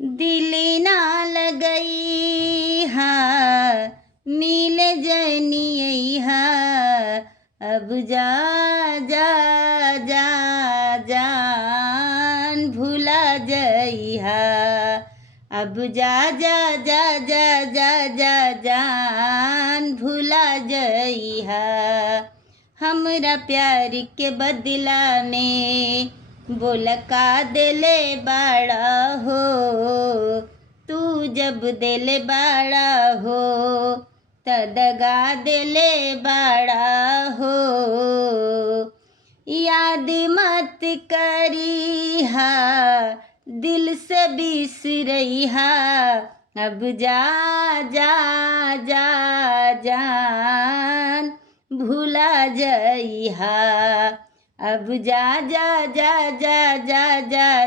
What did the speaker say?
दिल ना लगई हा, मिल जनियई हा, अब जा जा जा जान भुला जइहा। अब जा जा जा जा जा जा जान भुला जइहा। हमरा प्यार के बदला में बोल का देले बाड़ा हो, तू जब देले बाड़ा हो त दगा देले बाड़ा हो। याद मत करिहा, दिल से बिसरइहा, अब जा जा जा जान भुला जइहा। अब जा जा जा जा जा जा